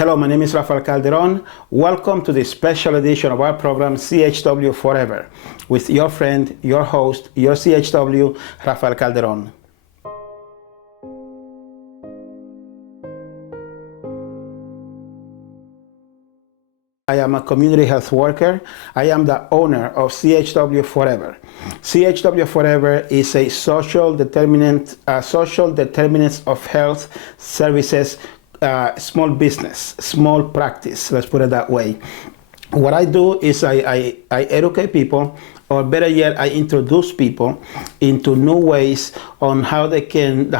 Hello, my name is Rafael Calderon. Welcome to this special edition of our program, CHW Forever, with your friend, your host, your CHW, Rafael Calderon. I am a community health worker. I am the owner of CHW Forever. CHW Forever is a social determinants of health services, small business, small practice, let's put it that way. What I do is I educate people, or better yet, I introduce people into new ways on how they can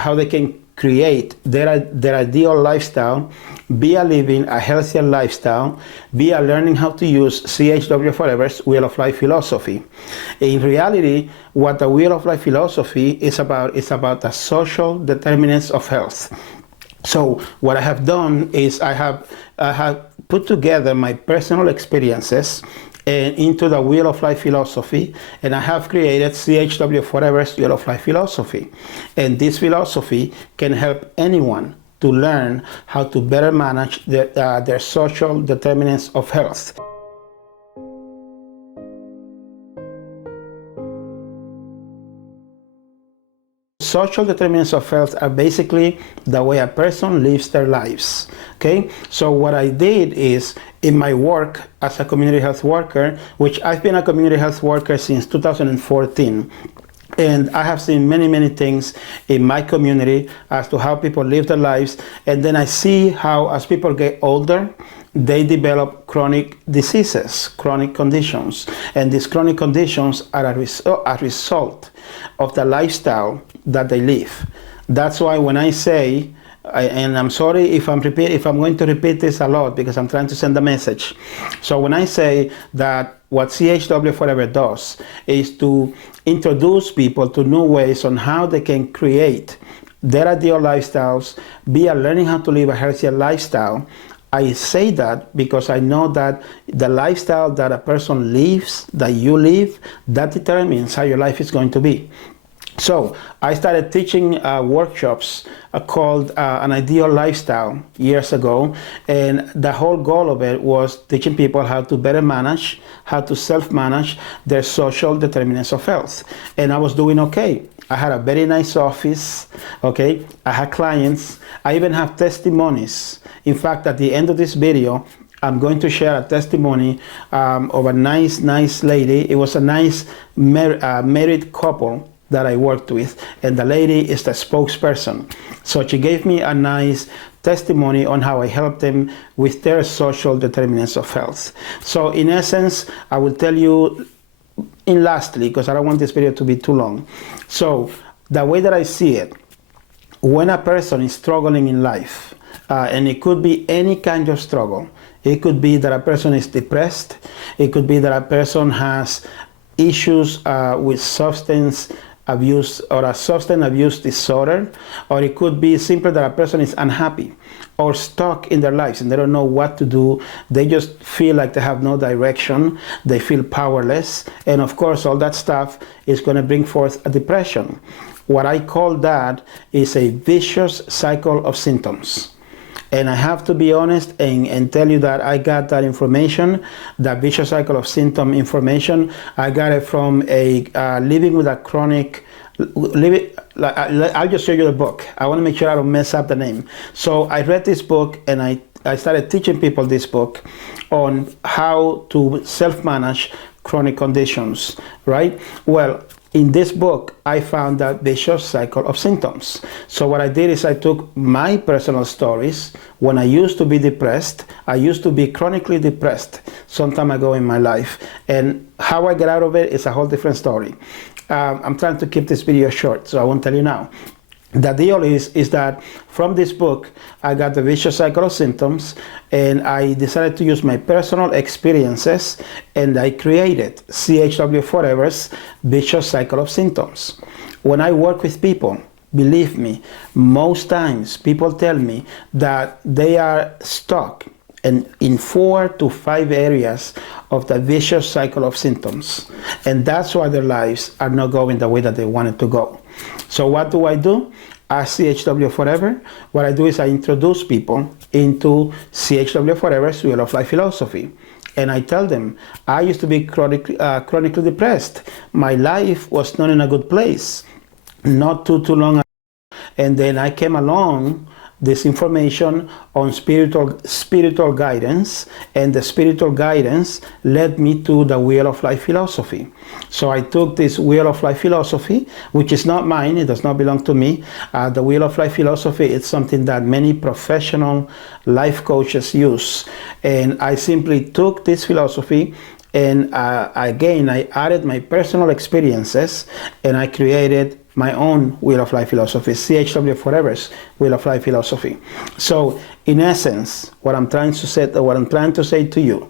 create their ideal lifestyle, via living a healthier lifestyle, via learning how to use CHW Forever's Wheel of Life philosophy. In reality, what the Wheel of Life philosophy is about the social determinants of health. So what I have done is I have put together my personal experiences and into the Wheel of Life philosophy, and I have created CHW Forever's Wheel of Life philosophy. And this philosophy can help anyone to learn how to better manage their social determinants of health. Social determinants of health are basically the way a person lives their lives. Okay, so what I did is, in my work as a community health worker, which I've been a community health worker since 2014, and I have seen many things in my community as to how people live their lives, and then I see how, as people get older, they develop chronic diseases, chronic conditions, and these chronic conditions are a result of the lifestyle that they live. That's why when I say, and I'm sorry if I'm going to repeat this a lot because I'm trying to send a message. So when I say that what CHW Forever does is to introduce people to new ways on how they can create their ideal lifestyles via learning how to live a healthier lifestyle, I say that because I know that the lifestyle that a person lives, that you live, that determines how your life is going to be. So I started teaching workshops called An Ideal Lifestyle years ago, and the whole goal of it was teaching people how to better manage, how to self-manage their social determinants of health. And I was doing okay. I had a very nice office, okay? I had clients. I even have testimonies. In fact, at the end of this video, I'm going to share a testimony of a nice lady. It was a nice married couple that I worked with, and the lady is the spokesperson. So she gave me a nice testimony on how I helped them with their social determinants of health. So in essence, I will tell you lastly, because I don't want this video to be too long. So the way that I see it, when a person is struggling in life, and it could be any kind of struggle. It could be that a person is depressed. It could be that a person has issues with substance abuse or a substance abuse disorder, or it could be simply that a person is unhappy or stuck in their lives and they don't know what to do. They just feel like they have no direction. They feel powerless. And of course, all that stuff is going to bring forth a depression. What I call that is a vicious cycle of symptoms. And I have to be honest and tell you that I got that information, that vicious cycle of symptom information. I got it from a living with a chronic, I'll just show you the book. I want to make sure I don't mess up the name. So I read this book and I started teaching people this book on how to self-manage chronic conditions, right? Well, in this book, I found that vicious cycle of symptoms. So what I did is I took my personal stories. When I used to be depressed, I used to be chronically depressed some time ago in my life. And how I get out of it is a whole different story. I'm trying to keep this video short, so I won't tell you now. The deal is that from this book, I got the vicious cycle of symptoms, and I decided to use my personal experiences, and I created CHW Forever's vicious cycle of symptoms. When I work with people, believe me, most times people tell me that they are stuck in 4 to 5 areas of the vicious cycle of symptoms, and that's why their lives are not going the way that they wanted to go. So what do? at CHW Forever, what I do is I introduce people into CHW Forever's Wheel of Life philosophy. And I tell them, I used to be chronically depressed. My life was not in a good place, not too long ago. And then I came along this information on spiritual guidance, and the spiritual guidance led me to the Wheel of Life philosophy. So I took this Wheel of Life philosophy, which is not mine, it does not belong to me. The Wheel of Life philosophy is something that many professional life coaches use. And I simply took this philosophy and again, I added my personal experiences and I created my own Wheel of Life philosophy, CHW4EVER's Wheel of Life philosophy. So, in essence, what I'm trying to say to you,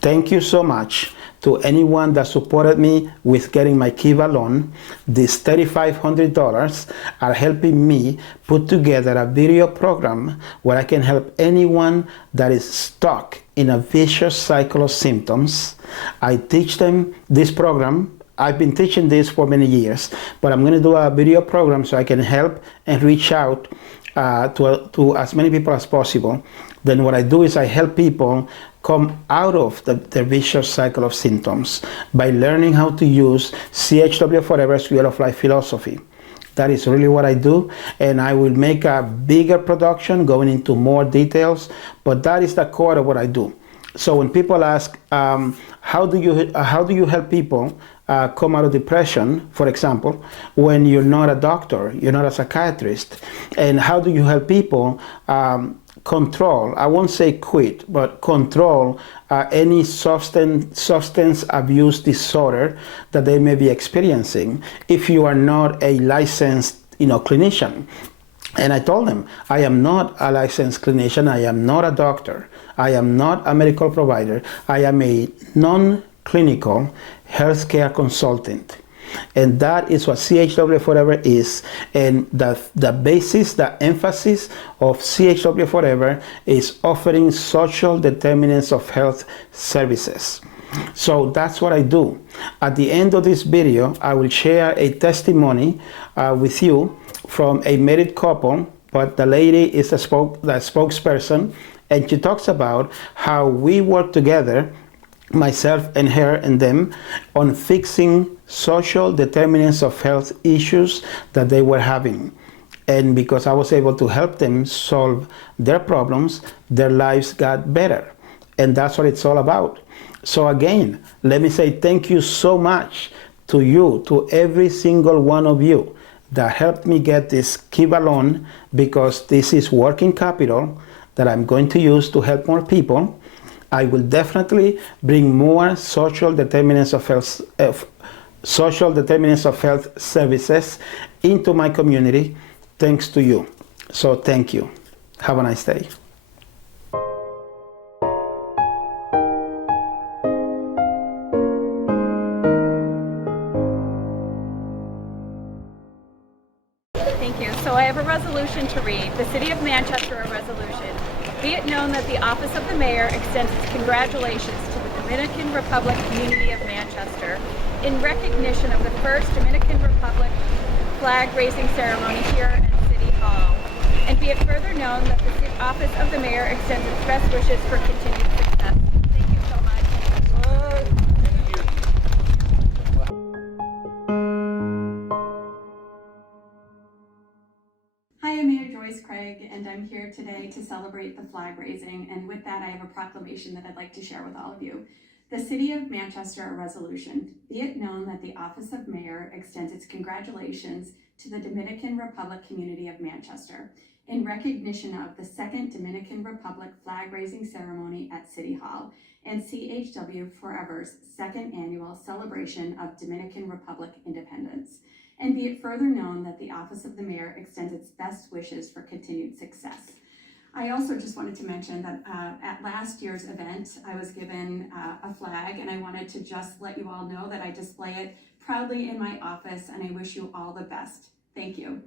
thank you so much to anyone that supported me with getting my Kiva loan. These $3,500 are helping me put together a video program where I can help anyone that is stuck in a vicious cycle of symptoms. I teach them this program. I've been teaching this for many years, but I'm going to do a video program so I can help and reach out to as many people as possible. Then what I do is I help people come out of the vicious cycle of symptoms by learning how to use CHW Forever's Wheel of Life philosophy. That is really what I do, and I will make a bigger production going into more details, but that is the core of what I do. So when people ask, how do you help people come out of depression, for example, when you're not a doctor, you're not a psychiatrist, and how do you help people control, I won't say quit, but control any substance abuse disorder that they may be experiencing if you are not a licensed clinician. And I told them, I am not a licensed clinician, I am not a doctor, I am not a medical provider, I am a non-clinical healthcare consultant. And that is what CHW Forever is. And the basis, the emphasis of CHW Forever is offering social determinants of health services. So that's what I do. At the end of this video, I will share a testimony with you from a married couple, but the lady is the spokesperson, and she talks about how we work together, myself and her and them, on fixing social determinants of health issues that they were having. And because I was able to help them solve their problems, their lives got better. And that's what it's all about. So again, let me say thank you so much to you, to every single one of you that helped me get this Kiva loan, because this is working capital that I'm going to use to help more people. I will definitely bring more social determinants of health services into my community thanks to you. So thank you. Have a nice day. Thank you. So I have a resolution to read. The City of Manchester, a resolution. Be it known that the Office of the Mayor extends its congratulations to the Dominican Republic Community of Manchester in recognition of the first Dominican Republic flag-raising ceremony here at City Hall. And be it further known that the Office of the Mayor extends its best wishes for continued success. Thank you so much. Hi, I'm Mayor Joyce Craig, and I'm here today to celebrate the flag raising. And with that, I have a proclamation that I'd like to share with all of you. The City of Manchester, a resolution. Be it known that the Office of Mayor extends its congratulations to the Dominican Republic Community of Manchester in recognition of the second Dominican Republic flag raising ceremony at City Hall and CHW4EVER's second annual celebration of Dominican Republic independence. And be it further known that the Office of the Mayor extends its best wishes for continued success. I also just wanted to mention that at last year's event, I was given a flag, and I wanted to just let you all know that I display it proudly in my office, and I wish you all the best. Thank you.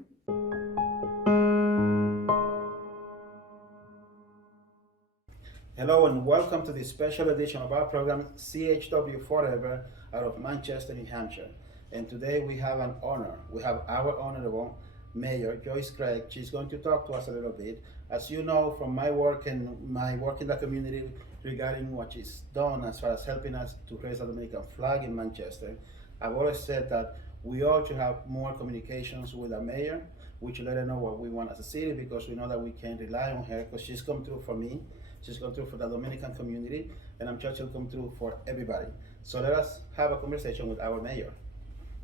Hello and welcome to this special edition of our program, CHW Forever, out of Manchester, New Hampshire. And today we have an honor. We have our Honorable Mayor Joyce Craig. She's going to talk to us a little bit. As you know from my work and my work in the community regarding what she's done as far as helping us to raise the Dominican flag in Manchester, I've always said that we all should have more communications with the mayor. We should let her know what we want as a city, because we know that we can rely on her, because she's come through for me, she's come through for the Dominican community, and I'm sure she'll come through for everybody. So let us have a conversation with our mayor.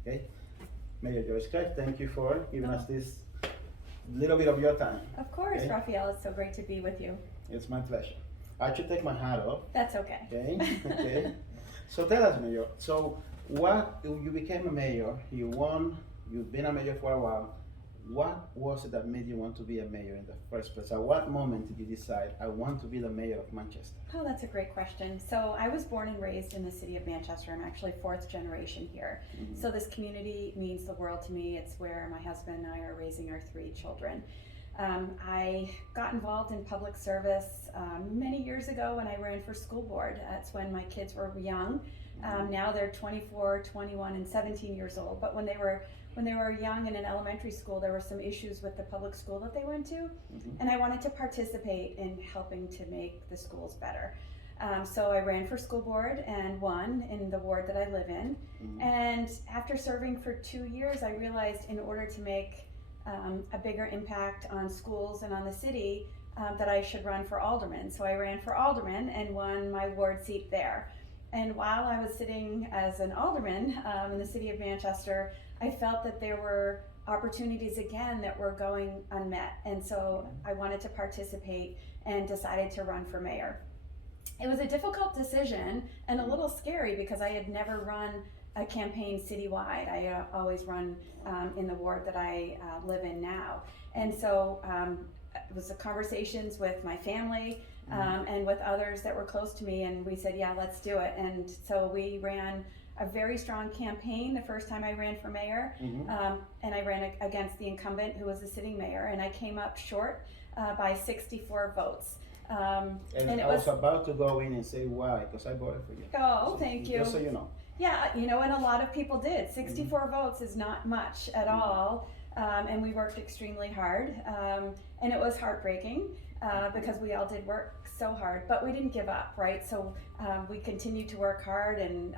Okay? Mayor Joyce Craig, thank you for giving us this little bit of your time. Of course, Okay. Rafael, it's so great to be with you. It's my pleasure. I should take my hat off. That's okay. Okay, okay. So tell us, Mayor. So you became a mayor, you won, you've been a mayor for a while. What was it that made you want to be a mayor in the first place? At what moment did you decide, I want to be the mayor of Manchester? Oh, that's a great question. So I was born and raised in the city of Manchester. I'm actually fourth generation here. Mhm. So this community means the world to me. It's where my husband and I are raising our 3 children. I got involved in public service many years ago when I ran for school board. That's when my kids were young. Now they're 24, 21, and 17 years old. But when they were young and in elementary school, there were some issues with the public school that they went to, Mhm. and I wanted to participate in helping to make the schools better. So I ran for school board and won in the ward that I live in. Mhm. And after serving for 2 years, I realized in order to make a bigger impact on schools and on the city, that I should run for alderman. So I ran for alderman and won my ward seat there. And while I was sitting as an alderman in the city of Manchester, I felt that there were opportunities again that were going unmet. And so I wanted to participate and decided to run for mayor. It was a difficult decision and a little scary because I had never run a campaign citywide. I always run in the ward that I live in now. And so it was the conversations with my family and with others that were close to me, and we said, yeah, let's do it. And so we ran a very strong campaign the first time I ran for mayor, and I ran against the incumbent who was the sitting mayor, and I came up short by 64 votes. And it I was about to go in and say why, because I voted for you. Oh, thank you. Just so you know. Yeah, and a lot of people did. 64 votes is not much at all, and we worked extremely hard, and it was heartbreaking because we all did work so hard, but we didn't give up, right? So we continued to work hard and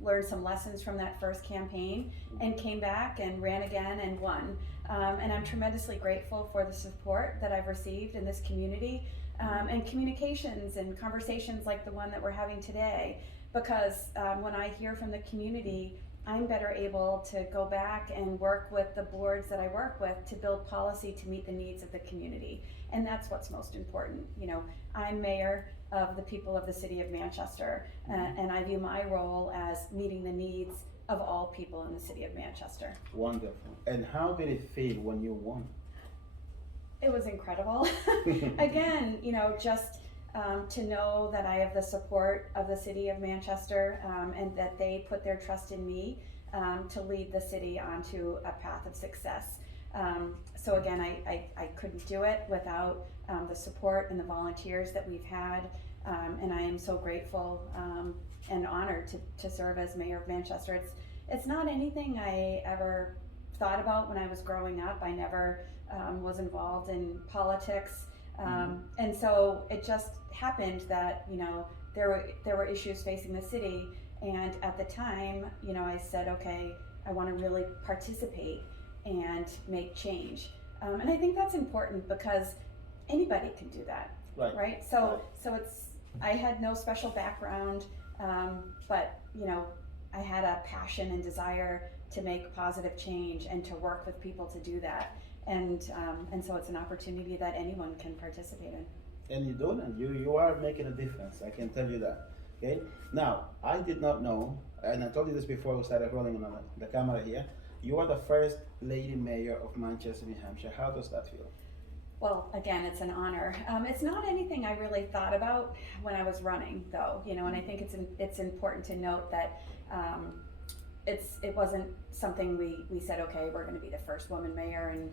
learned some lessons from that first campaign, and came back and ran again and won. And I'm tremendously grateful for the support that I've received in this community, and communications and conversations like the one that we're having today. Because when I hear from the community, I'm better able to go back and work with the boards that I work with to build policy to meet the needs of the community. And that's what's most important. I'm mayor of the people of the city of Manchester, and I view my role as meeting the needs of all people in the city of Manchester. Wonderful. And how did it feel when you won? It was incredible. Again, just to know that I have the support of the city of Manchester, and that they put their trust in me to lead the city onto a path of success. So again, I couldn't do it without the support and the volunteers that we've had, and I am so grateful and honored to serve as mayor of Manchester. It's not anything I ever thought about when I was growing up. I never was involved in politics. And so it just happened that there were issues facing the city, and at the time I said, okay, I want to really participate and make change, and I think that's important because anybody can do that, right? So I had no special background, but I had a passion and desire to make positive change and to work with people to do that. And so it's an opportunity that anyone can participate in. And you do, and you are making a difference. I can tell you that. Okay. Now, I did not know, and I told you this before we started rolling on the camera here. You are the first lady mayor of Manchester, New Hampshire. How does that feel? Well, again, it's an honor. It's not anything I really thought about when I was running, though. And I think it's important to note that. It wasn't something we said, okay, we're going to be the first woman mayor, and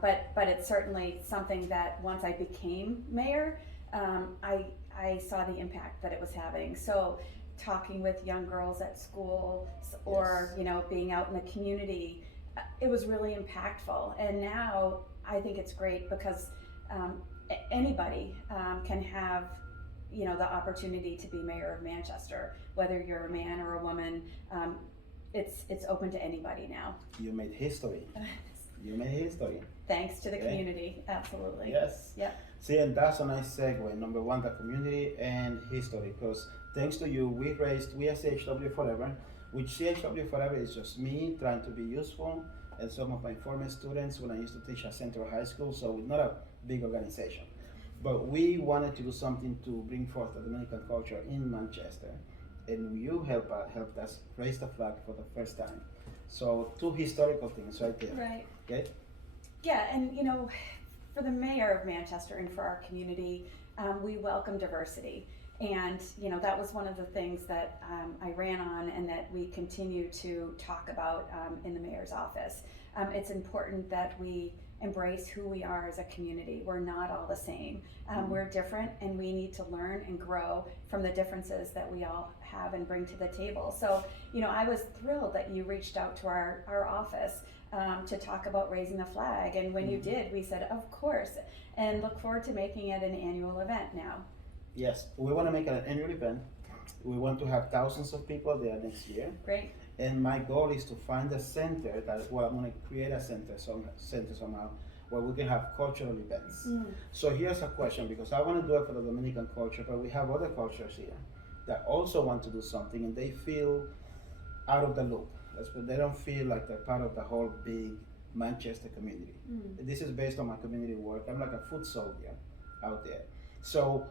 but it's certainly something that once I became mayor, I saw the impact that it was having. So talking with young girls at school, or being out in the community, it was really impactful. And now I think it's great because anybody can have, you know, the opportunity to be mayor of Manchester, whether you're a man or a woman. It's open to anybody now. You made history. You made history. Thanks to the Okay. community, absolutely. Yes. Yep. See, and that's a nice segue. Number one, the community and history. Because thanks to you, we are CHW Forever, which CHW Forever is just me trying to be useful and some of my former students when I used to teach at Central High School. So it's not a big organization. But we wanted to do something to bring forth the Dominican culture in Manchester. And you helped us raise the flag for the first time. So two historical things right there. Right. Okay? Yeah, and you know, for the mayor of Manchester and for our community, we welcome diversity. And you know, that was one of the things that I ran on and that we continue to talk about in the mayor's office. It's important that we embrace who we are as a community. We're not all the same. We're different, and we need to learn and grow from the differences that we all have and bring to the table. So, you know, I was thrilled that you reached out to our office to talk about raising the flag. And when you did, we said, of course, and look forward to making it an annual event now. Yes, we want to make it an annual event. We want to have thousands of people there next year. Great. And my goal is to find a center that, well, I'm going to create a center somehow where we can have cultural events. So here's a question, because I want to do it for the Dominican culture, but we have other cultures here that also want to do something and they feel out of the loop. They don't feel like they're part of the whole big Manchester community. This is based on my community work. I'm like a foot soldier out there. So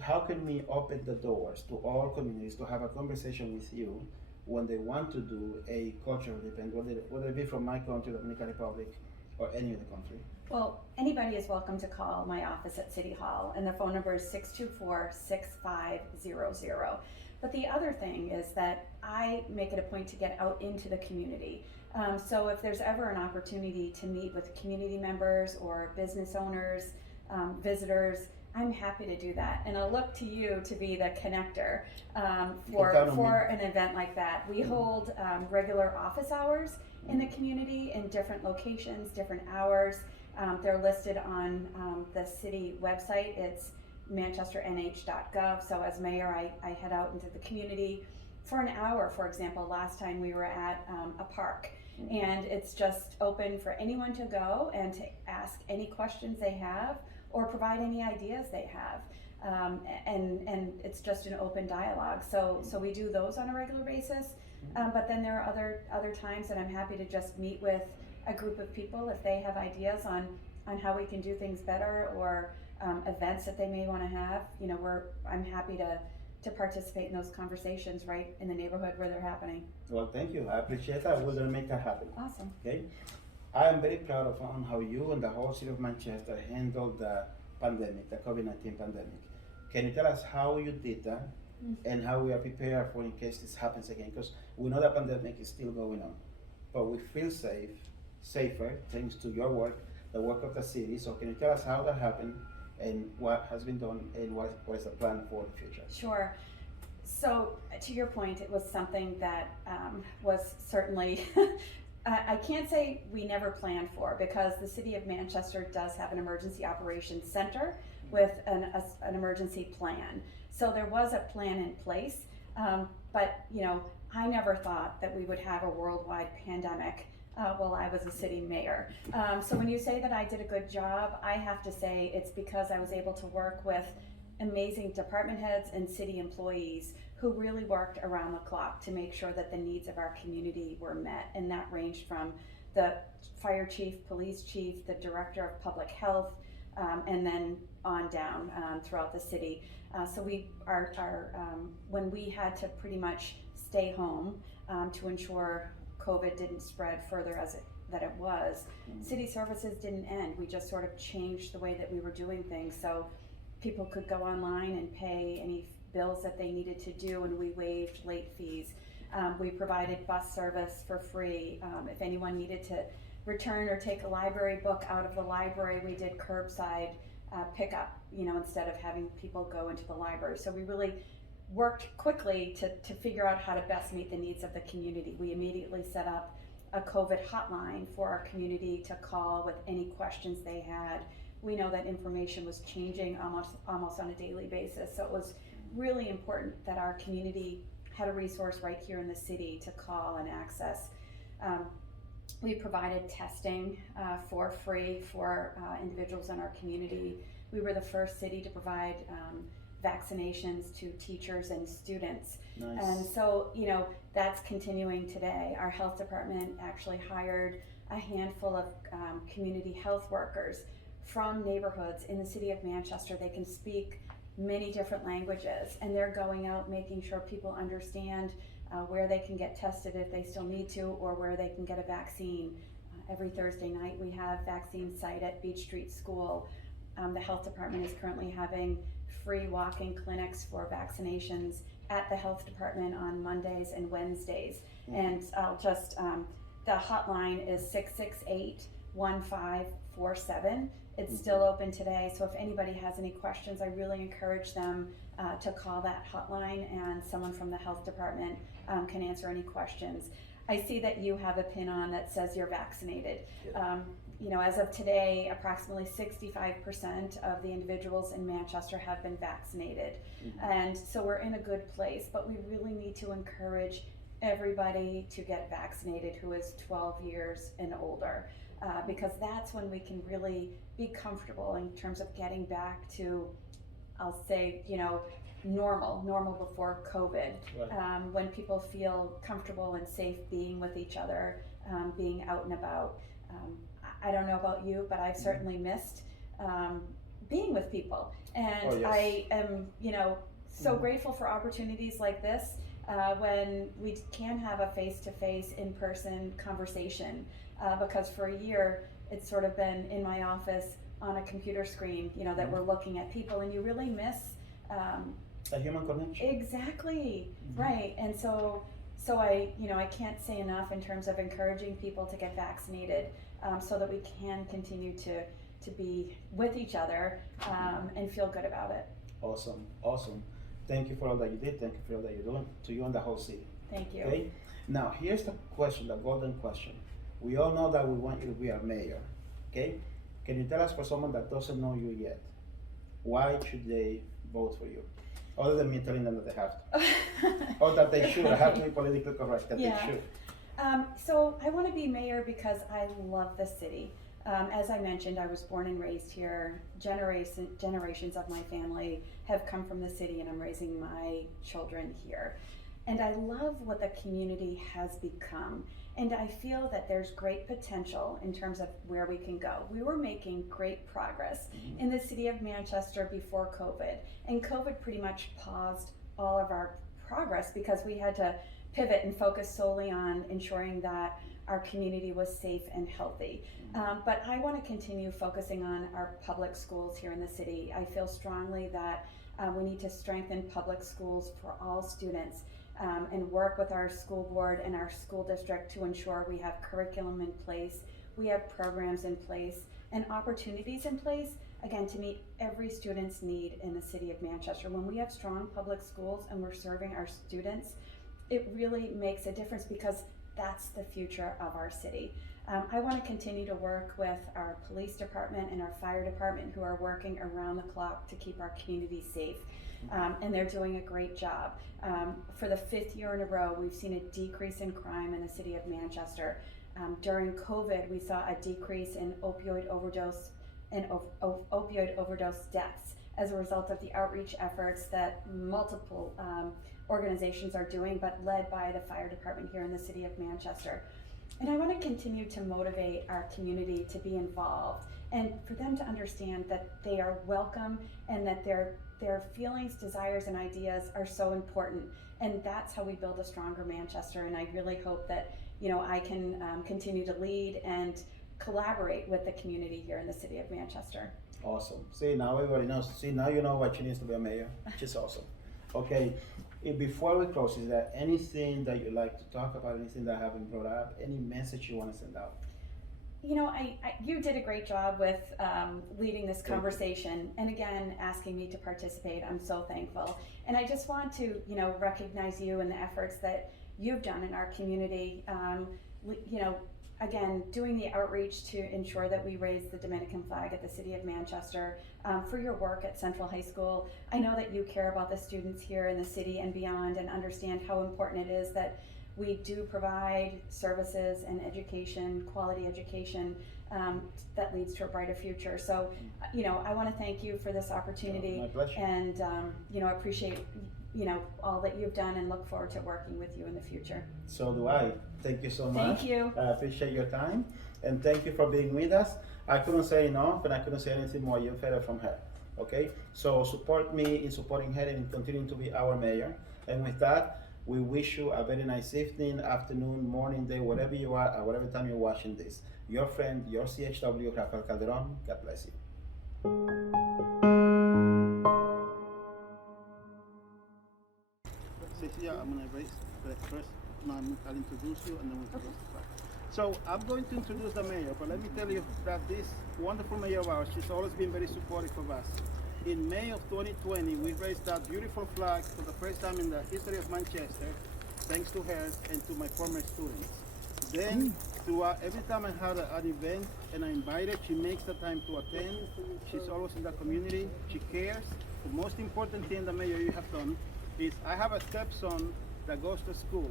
how can we open the doors to all communities to have a conversation with you when they want to do a cultural event, whether it be from my country, the Dominican Republic, or any other country? Well, anybody is welcome to call my office at City Hall, and the phone number is 624-6500. But the other thing is that I make it a point to get out into the community. So if there's ever an opportunity to meet with community members or business owners, visitors, I'm happy to do that, and I'll look to you to be the connector for an event like that. We hold regular office hours in the community in different locations, different hours. They're listed on the city website. It's manchesternh.gov. So as mayor, I head out into the community for an hour. For example, last time we were at a park, and it's just open for anyone to go and to ask any questions they have or provide any ideas they have. And it's just an open dialogue. So we do those on a regular basis. But then there are other times that I'm happy to just meet with a group of people if they have ideas on how we can do things better, or events that they may want to have. You know, I'm happy to participate in those conversations right in the neighborhood where they're happening. Well, thank you. I appreciate that. We're going to make that happen. Awesome. Okay. I am very proud of how you and the whole city of Manchester handled the pandemic, the COVID-19 pandemic. Can you tell us how you did that and how we are prepared for in case this happens again? Because we know the pandemic is still going on, but we feel safer thanks to your work, the work of the city. So can you tell us how that happened and what has been done and what is the plan for the future? Sure. So to your point, it was something that was certainly I can't say we never planned for, because the city of Manchester does have an emergency operations center with an emergency plan. So there was a plan in place, but you know, I never thought that we would have a worldwide pandemic while I was a city mayor. So when you say that I did a good job, I have to say it's because I was able to work with amazing department heads and city employees who really worked around the clock to make sure that the needs of our community were met. And that ranged from the fire chief, police chief, the director of public health, and then on down throughout the city. So when we had to pretty much stay home to ensure COVID didn't spread further that it was, city services didn't end. We just sort of changed the way that we were doing things. So people could go online and pay any bills that they needed to do, and we waived late fees. We provided bus service for free. If anyone needed to return or take a library book out of the library, we did curbside pickup, you know, instead of having people go into the library. So we really worked quickly to figure out how to best meet the needs of the community. We immediately set up a COVID hotline for our community to call with any questions they had. We know that information was changing almost on a daily basis, so it was really important that our community had a resource right here in the city to call and access. We provided testing for free for individuals in our community. We were the first city to provide vaccinations to teachers and students. Nice. And so, that's continuing today. Our health department actually hired a handful of community health workers from neighborhoods in the city of Manchester. They can speak many different languages, and they're going out making sure people understand where they can get tested if they still need to, or where they can get a vaccine. Every Thursday night we have vaccine site at Beach Street School. The health department is currently having free walk-in clinics for vaccinations at the health department on Mondays and Wednesdays. And I'll just, the hotline is 668-1547. It's still open today, so if anybody has any questions, I really encourage them to call that hotline, and someone from the health department can answer any questions. I see that you have a pin on that says you're vaccinated. As of today, approximately 65% of the individuals in Manchester have been vaccinated. And so we're in a good place, but we really need to encourage everybody to get vaccinated who is 12 years and older, because that's when we can really be comfortable in terms of getting back to, I'll say, normal before COVID, Right. when people feel comfortable and safe being with each other, being out and about. I don't know about you, but I've certainly missed being with people. And Oh, yes. I am, so grateful for opportunities like this, when we can have a face-to-face, in-person conversation, because for a year, it's sort of been in my office on a computer screen, that we're looking at people, and you really miss A human connection. exactly, right. And so I can't say enough in terms of encouraging people to get vaccinated, so that we can continue to be with each other, and feel good about it. Awesome. Thank you for all that you did. Thank you for all that you're doing, to you and the whole city. Thank you. Okay. Now here's the question, the golden question. We all know that we want you to be our mayor. Okay. Can you tell us, for someone that doesn't know you yet, why should they vote for you? Other than me telling them that they have to. Or that they should. I have to be politically correct, that Yeah. they should. So I want to be mayor because I love the city. As I mentioned, I was born and raised here. Generations of my family have come from the city, and I'm raising my children here. And I love what the community has become. And I feel that there's great potential in terms of where we can go. We were making great progress in the city of Manchester before COVID. And COVID pretty much paused all of our progress because we had to pivot and focus solely on ensuring that our community was safe and healthy. But I want to continue focusing on our public schools here in the city. I feel strongly that we need to strengthen public schools for all students, and work with our school board and our school district to ensure we have curriculum in place, we have programs in place, and opportunities in place, again, to meet every student's need in the city of Manchester. When we have strong public schools and we're serving our students, it really makes a difference because that's the future of our city. I want to continue to work with our police department and our fire department, who are working around the clock to keep our community safe. And they're doing a great job. For the 5th year in a row, we've seen a decrease in crime in the city of Manchester. During COVID, we saw a decrease in opioid overdose deaths as a result of the outreach efforts that multiple organizations are doing, but led by the fire department here in the city of Manchester. And I want to continue to motivate our community to be involved, and for them to understand that they are welcome, and that their feelings, desires, and ideas are so important. And that's how we build a stronger Manchester. And I really hope that I can continue to lead and collaborate with the community here in the city of Manchester. Awesome. See, now everybody knows. See, now you know what she needs to be a mayor, which is awesome. Okay, before we close, is there anything that you'd like to talk about, anything that I haven't brought up, any message you want to send out? You did a great job with leading this conversation, and again, asking me to participate. I'm so thankful. And I just want to, recognize you and the efforts that you've done in our community. again, doing the outreach to ensure that we raise the Dominican flag at the City of Manchester, for your work at Central High School. I know that you care about the students here in the city and beyond and understand how important it is that we do provide services and education, quality education, that leads to a brighter future. So, I want to thank you for this opportunity. My pleasure. And, I appreciate, all that you've done and look forward to working with you in the future. So do I. Thank you so much. Thank you. I appreciate your time, and thank you for being with us. I couldn't say enough, and I couldn't say anything more. You've heard it from her. Okay? So support me in supporting her and continuing to be our mayor. And with that, we wish you a very nice evening, afternoon, morning, day, wherever you are, at whatever time you're watching this. Your friend, your CHW, Rafael Calderon. God bless you. Cecilia, I'm going to raise the first. I'll introduce you and then we'll testify. So I'm going to introduce the mayor, but let me tell you that this wonderful mayor of ours, she's always been very supportive of us. In May of 2020, we raised that beautiful flag for the first time in the history of Manchester, thanks to her and to my former students. Then, throughout every time I had an event and I invite her, she makes the time to attend. She's always in the community. She cares. The most important thing the mayor you have done is I have a stepson that goes to school,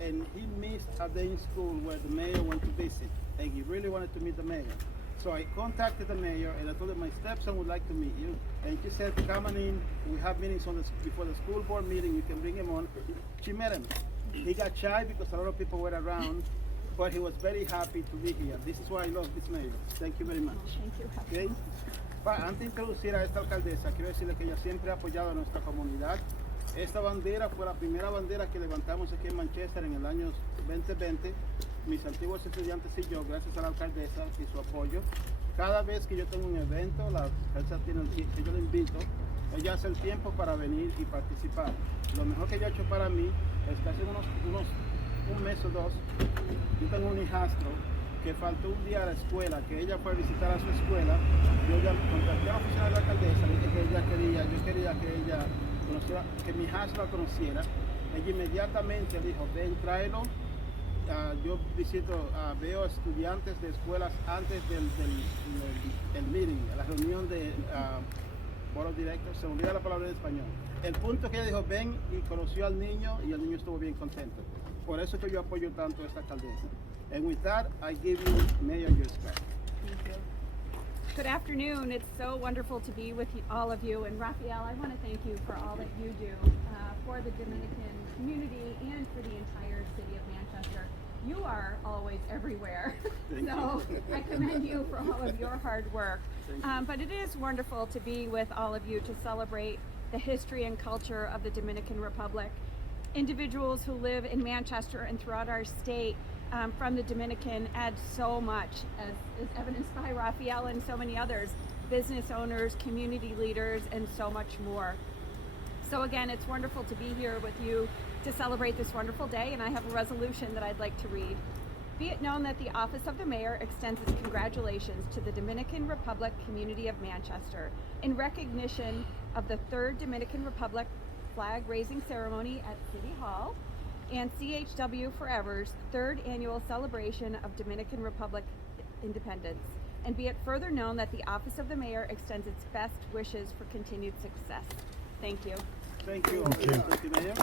and he missed a day in school where the mayor went to visit, and he really wanted to meet the mayor. So I contacted the mayor and I told him my stepson would like to meet you. And she said, come on in, we have meetings before the school board meeting, you can bring him on. She met him. He got shy because a lot of people were around, but he was very happy to be here. This is why I love this mayor. Thank you very much. Thank you. Okay? Antes de introducir a esta alcaldesa, quiero decirle que ella siempre ha apoyado a nuestra comunidad. Esta bandera fue la primera bandera que levantamos aquí en Manchester en el año 2020. Mis antiguos estudiantes y yo, gracias a la alcaldesa y su apoyo. Cada vez que yo tengo un evento, la alcaldesa que yo le invito, ella hace el tiempo para venir y participar. Lo mejor que ella ha hecho para mí es que hace un mes o dos, yo tengo un hijastro que faltó un día a la escuela, que ella fue a visitar a su escuela. Yo ya contacté a la oficina de la alcaldesa, le dije que yo quería que ella conociera, que mi hijastro la conociera. Ella inmediatamente dijo, ven, tráelo. Yo veo estudiantes de escuelas antes del meeting, la reunión de Board of Directors, se me olvida la palabra en español. El punto que ella dijo, ven, y conoció al niño, y el niño estuvo bien contento. Por eso que yo apoyo tanto a esta alcaldesa. And with that, I give you Mayor Joyce Craig. Thank you. Good afternoon. It's so wonderful to be with all of you. And Rafael, I want to thank you for all that you do for the Dominican community and for the entire city of Manchester. You are always everywhere. So I commend you for all of your hard work. But it is wonderful to be with all of you to celebrate the history and culture of the Dominican Republic. Individuals who live in Manchester and throughout our state from the Dominican add so much, as is evidenced by Rafael and so many others, business owners, community leaders, and so much more. So again, it's wonderful to be here with you to celebrate this wonderful day, and I have a resolution that I'd like to read. Be it known that the Office of the Mayor extends its congratulations to the Dominican Republic community of Manchester in recognition of the 3rd Dominican Republic flag raising ceremony at City Hall and CHW4EVER's 3rd annual celebration of Dominican Republic independence. And be it further known that the Office of the Mayor extends its best wishes for continued success. Thank you. Thank you. Thank you, Mayor.